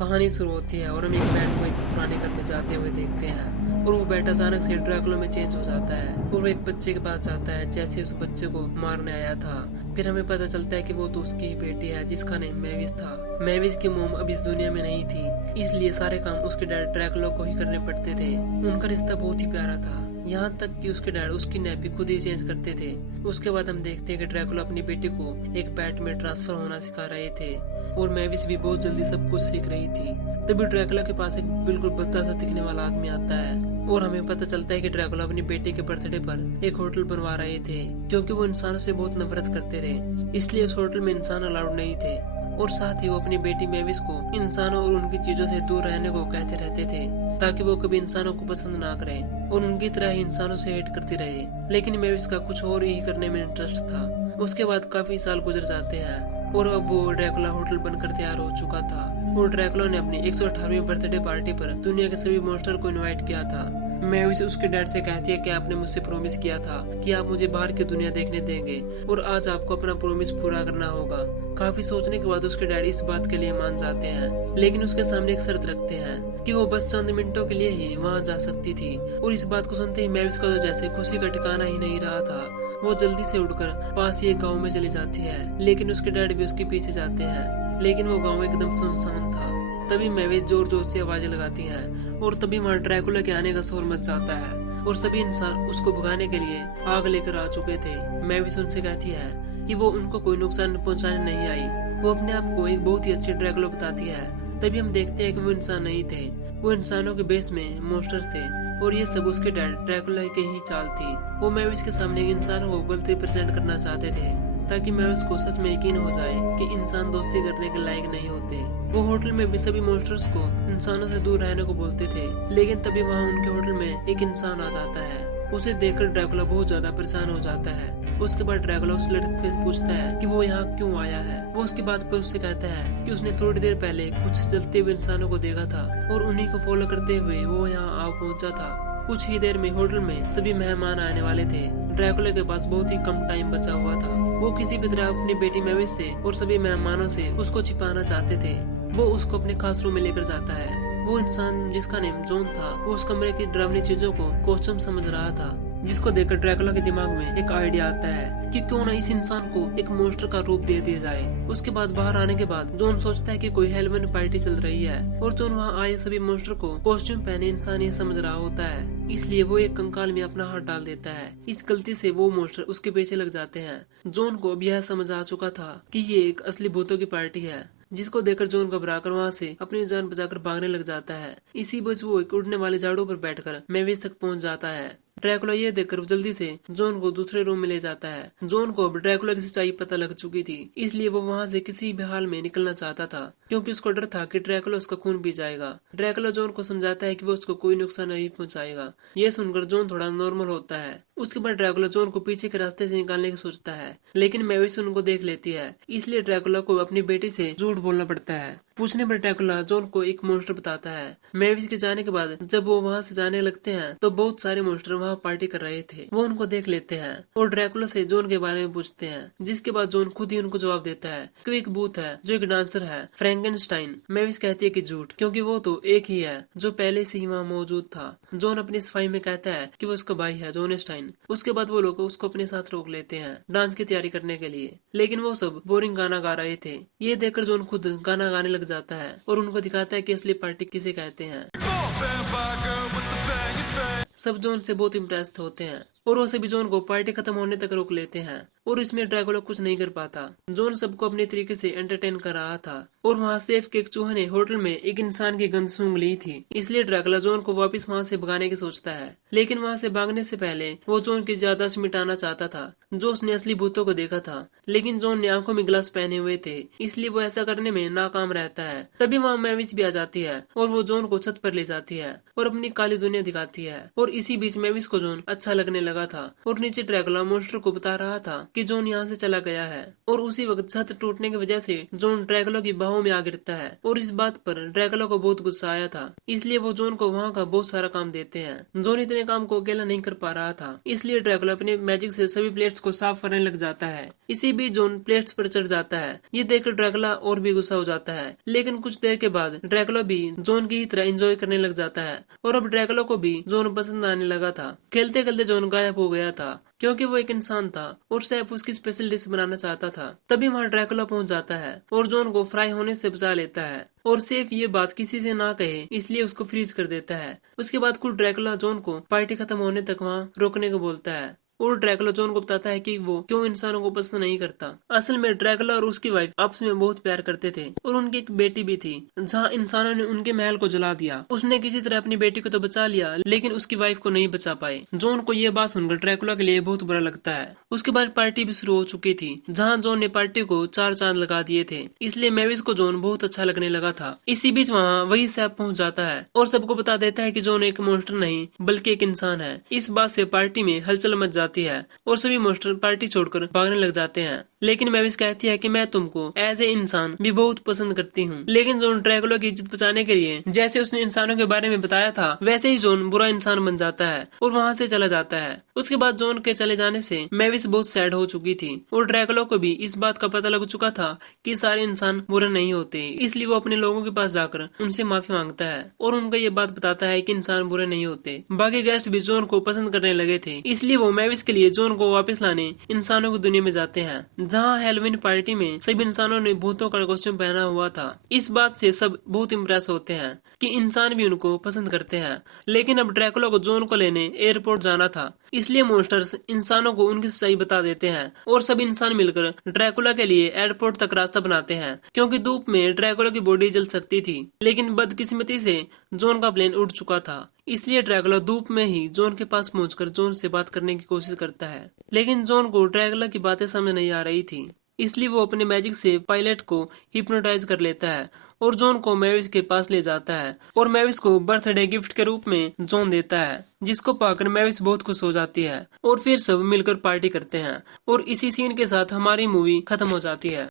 कहानी शुरू होती है और हम एक बैट को एक पुराने घर में जाते हुए देखते हैं और वो बैट अचानक से ड्रैकुला में चेंज हो जाता है और वो एक बच्चे के पास जाता है जैसे उस बच्चे को मारने आया था। फिर हमें पता चलता है कि वो तो उसकी ही बेटी है जिसका नाम मैविस था। मैविस की मोम अब इस दुनिया में नहीं थी, इसलिए सारे काम उसके डैड ड्रैकुला को ही करने पड़ते थे। उनका रिश्ता बहुत ही प्यारा था, यहाँ तक कि उसके डैड उसकी नैपी खुद ही चेंज करते थे। उसके बाद हम देखते हैं कि ड्रैकुला अपनी बेटी को एक बैट में ट्रांसफर होना सिखा रहे थे और मैविस भी बहुत जल्दी सब कुछ सीख रही थी। तभी ड्रैकुला के पास एक बिल्कुल भद्दा सा दिखने वाला आदमी आता है और हमें पता चलता है कि ड्रैकुला अपनी बेटी के बर्थडे पर एक होटल बनवा रहे थे क्योंकि वो इंसानों से बहुत नफरत करते थे, इसलिए उस होटल में इंसान अलाउड नहीं थे। और साथ ही वो अपनी बेटी मैविस को इंसानों और उनकी चीजों से दूर रहने को कहते रहते थे ताकि वो कभी इंसानों को पसंद ना करें और उनकी तरह ही इंसानों से हेट करती रहे। लेकिन मैविस का कुछ और ही करने में इंटरेस्ट था। उसके बाद काफी साल गुजर जाते हैं और अब वो ड्रैकुला होटल बनकर तैयार हो चुका था और ड्रैकुला ने अपनी 118वीं बर्थडे पार्टी पर दुनिया के सभी मॉन्स्टर को इनवाइट किया था। मैविस उसके डैड से कहती है कि आपने मुझसे प्रॉमिस किया था कि आप मुझे बाहर की दुनिया देखने देंगे और आज आपको अपना प्रॉमिस पूरा करना होगा। काफी सोचने के बाद उसके डैडी इस बात के लिए मान जाते हैं, लेकिन उसके सामने एक शर्त रखते हैं कि वो बस चंद मिनटों के लिए ही वहाँ जा सकती थी। और इस बात को सुनते ही मैविस का तो जैसे खुशी का ठिकाना ही नहीं रहा था। वो जल्दी से उठकर पास ही एक गाँव में चली जाती है, लेकिन उसके डैड भी उसके पीछे जाते हैं। लेकिन वो गाँव एकदम सुनसान था। तभी मैविस जोर जोर से आवाजें लगाती हैं और तभी वहाँ ड्रैकुला के आने का शोर मच जाता है और सभी इंसान उसको भगाने के लिए आग लेकर आ चुके थे। मैविस उनसे कहती है कि वो उनको कोई नुकसान पहुंचाने नहीं आई। वो अपने आप को एक बहुत ही अच्छी ड्रैकुला बताती है। तभी हम देखते हैं कि वो इंसान नहीं थे, वो इंसानों के बेस में मॉन्स्टर्स थे और ये सब उसके डैड ड्रैकुला की ही चाल थी। वो मैविस के सामने इंसानों को गलत रिप्रेजेंट करना चाहते थे ताकि मैविस को सच में यकीन हो जाए कि इंसान दोस्ती करने के लायक नहीं होते। वो होटल में भी सभी मॉन्स्टर्स को इंसानों से दूर रहने को बोलते थे, लेकिन तभी वहाँ उनके होटल में एक इंसान आ जाता है। उसे देखकर ड्रैकुला बहुत ज्यादा परेशान हो जाता है। उसके बाद ड्रैकुला उस लड़के से पूछता है कि वो यहाँ क्यों आया है। वो उसकी बात पर उससे कहता है कि उसने थोड़ी देर पहले कुछ जलते हुए इंसानों को देखा था और उन्हीं को फॉलो करते हुए वो यहाँ आ पहुंचा था। कुछ ही देर में होटल में सभी मेहमान आने वाले थे। ड्रैकुला के पास बहुत ही कम टाइम बचा हुआ था। वो किसी भी तरह अपनी बेटी मैविस से और सभी मेहमानों से उसको छिपाना चाहते थे। वो उसको अपने खास रूम में लेकर जाता है। वो इंसान जिसका नेम जॉन था, वो उस कमरे की डरावनी चीजों को कॉस्ट्यूम समझ रहा था, जिसको देखकर ड्रैकुला के दिमाग में एक आइडिया आता है कि क्यों ना इस इंसान को एक मॉन्स्टर का रूप दे दिया जाए। उसके बाद बाहर आने के बाद जॉन सोचता है कि कोई हेलोवीन पार्टी चल रही है और जॉन वहाँ आए सभी मॉन्स्टर को कॉस्ट्यूम पहने इंसान ही समझ रहा होता है, इसलिए वो एक कंकाल में अपना हाथ डाल देता है। इस गलती से वो मॉन्स्टर उसके पीछे लग जाते हैं। जॉन को अब यह समझ आ चुका था कि ये एक असली भूतों की पार्टी है, जिसको देखकर जॉन घबराकर वहाँ से अपनी जान बचाकर भागने लग जाता है। इसी बीच वो एक उड़ने वाले झाड़ू पर बैठकर मैविस तक पहुँच जाता है। ड्रैकुला ये देखकर जल्दी से जॉन को दूसरे रूम में ले जाता है। जॉन को अब ड्रैकुला की सच्चाई पता लग चुकी थी, इसलिए वो वहाँ से किसी भी हाल में निकलना चाहता था क्योंकि उसको डर था कि ड्रैकुला उसका खून पी जाएगा। ड्रैकुला जॉन को समझाता है कि वो उसको कोई नुकसान नहीं पहुंचाएगा। ये सुनकर जॉन थोड़ा नॉर्मल होता है। उसके बाद ड्रैकुला जॉन को पीछे के रास्ते से निकालने की सोचता है, लेकिन मैविस उनको देख लेती है, इसलिए ड्रैकुला को अपनी बेटी से झूठ बोलना पड़ता है। पूछने पर ड्रैकुला जॉन को एक मॉन्स्टर बताता है। मैविस के जाने के बाद जब वो वहाँ से जाने लगते हैं तो बहुत सारे मॉन्स्टर वहाँ पार्टी कर रहे थे। वो उनको देख लेते हैं और ड्रैकुला से जॉन के बारे में पूछते हैं, जिसके बाद जॉन खुद ही उनको जवाब देता है कि वो एक भूत है जो एक डांसर है, फ्रैंकेनस्टाइन। मैविस कहती है कि झूठ, क्योंकि वो तो एक ही है जो पहले से ही वहाँ मौजूद था। जॉन अपनी सफाई में कहता है कि वो उसका भाई है जोनेस्टाइन। उसके बाद वो लोग उसको अपने साथ रोक लेते हैं डांस की तैयारी करने के लिए, लेकिन वो सब बोरिंग गाना गा रहे थे। ये देखकर जॉन खुद गाना गाने लग जाता है और उनको दिखाता है कि असली पार्टी किसे कहते हैं। सब जॉन से बहुत इम्प्रेस्ड होते हैं और वो सभी जॉन को पार्टी खत्म होने तक रोक लेते हैं और इसमें ड्रैकुला कुछ नहीं कर पाता। जॉन सबको अपने तरीके से एंटरटेन कर रहा था और वहाँ सेफ के एक चूहे ने होटल में एक इंसान की गंध सूंघ ली थी, इसलिए ड्रैकुला जॉन को वापस वहाँ से भगाने की सोचता है। लेकिन वहाँ से भागने से पहले वो जॉन की याददाश्त मिटाना चाहता था जो उसने असली भूतों को देखा था, लेकिन जॉन ने आंखों में ग्लास पहने हुए थे, इसलिए वो ऐसा करने में नाकाम रहता है। तभी वहाँ मैविस भी आ जाती है और वो जॉन को छत पर ले जाती है और अपनी काली दुनिया दिखाती है और इसी बीच मैविस को जॉन अच्छा लगने लगा था और नीचे ड्रैकुला मॉन्स्टर को बता रहा था कि जॉन यहाँ से चला गया है। और उसी वक्त छत टूटने की वजह से जॉन ड्रैकुला की बाहों में आ गिरता है और इस बात पर ड्रैकुला को बहुत गुस्सा आया था, इसलिए वो जॉन को वहाँ का बहुत सारा काम देते हैं। जॉन इतने काम को अकेला नहीं कर पा रहा था, इसलिए ड्रैकुला अपने मैजिक से सभी प्लेट्स को साफ करने लग जाता है। इसी बीच जॉन प्लेट्स पर चढ़ जाता है। ये देखकर ड्रैकुला और भी गुस्सा हो जाता है, लेकिन कुछ देर के बाद ड्रैकुला भी जॉन की तरह एंजॉय करने लग जाता है और अब ड्रैकुला को भी जॉन पसंद आने लगा था। खेलते खेलते जॉन गायब हो गया था क्योंकि वो एक इंसान था और सैफ उसकी स्पेशल डिश बनाना चाहता था। तभी वहाँ ड्रैकुला पहुंच जाता है और जॉन को फ्राई होने से बचा लेता है और सैफ ये बात किसी से ना कहे इसलिए उसको फ्रीज कर देता है। उसके बाद खुद ड्रैकुला जॉन को पार्टी खत्म होने तक वहाँ रोकने को बोलता है और ड्रैकुला जॉन को बताता है कि वो क्यों इंसानों को पसंद नहीं करता। असल में ड्रैकुला और उसकी वाइफ आपस में बहुत प्यार करते थे और उनकी एक बेटी भी थी। जहाँ इंसानों ने उनके महल को जला दिया, उसने किसी तरह अपनी बेटी को तो बचा लिया लेकिन उसकी वाइफ को नहीं बचा पाए। जॉन को यह बात सुनकर ड्रैकुला के लिए बहुत बुरा लगता है। उसके बाद पार्टी भी शुरू हो चुकी थी, जहाँ जॉन ने पार्टी को 4 चांद लगा दिए थे, इसलिए मैविस को जॉन बहुत अच्छा लगने लगा था। इसी बीच वहाँ वही सैफ पहुंच जाता है और सबको बता देता है कि जॉन एक मॉन्स्टर नहीं बल्कि एक इंसान है। इस बात से पार्टी में हलचल मच जाती है और सभी मॉन्स्टर पार्टी छोड़कर भागने लग जाते हैं। लेकिन मैविस कहती है कि मैं तुमको एज ए इंसान भी बहुत पसंद करती हूँ। लेकिन जॉन ड्रैकुला की इज्जत बचाने के लिए जैसे उसने इंसानों के बारे में बताया था वैसे ही जॉन बुरा इंसान बन जाता है और वहाँ से चला जाता है। उसके बाद जॉन के चले जाने से मैविस बहुत सैड हो चुकी थी और ड्रैकुला को भी इस बात का पता लग चुका था कि सारे इंसान बुरे नहीं होते, इसलिए वो अपने लोगों के पास जाकर उनसे माफी मांगता है और उनको ये बात बताता है कि इंसान बुरे नहीं होते। बाकी गेस्ट भी जॉन को पसंद करने लगे थे, इसलिए वो मैविस के लिए जॉन को वापस लाने इंसानों की दुनिया में जाते हैं, जहाँ हैलोवीन पार्टी में सभी इंसानों ने भूतों का कॉस्ट्यूम पहना हुआ था। इस बात से सब बहुत इम्प्रेस होते हैं कि इंसान भी उनको पसंद करते हैं। लेकिन अब ड्रैकुला को जॉन को लेने एयरपोर्ट जाना था, इसलिए मॉन्स्टर्स इंसानों को उनकी सच्चाई बता देते हैं और सब इंसान मिलकर ड्रैकुला के लिए एयरपोर्ट तक रास्ता बनाते हैं। क्योंकि धूप में ड्रैकुला की बॉडी जल सकती थी, लेकिन बदकिस्मती से जॉन का प्लेन उड़ चुका था, इसलिए ड्रैकुला धूप में ही जॉन के पास पहुंचकर जॉन से बात करने की कोशिश करता है। लेकिन जॉन को ड्रैकुला की बातें समझ नहीं आ रही थी, इसलिए वो अपने मैजिक से पायलट को हिप्नोटाइज कर लेता है और जॉन को मैविस के पास ले जाता है और मैविस को बर्थडे गिफ्ट के रूप में जॉन देता है, जिसको पाकर मैविस बहुत खुश हो जाती है और फिर सब मिलकर पार्टी करते हैं और इसी सीन के साथ हमारी मूवी खत्म हो जाती है।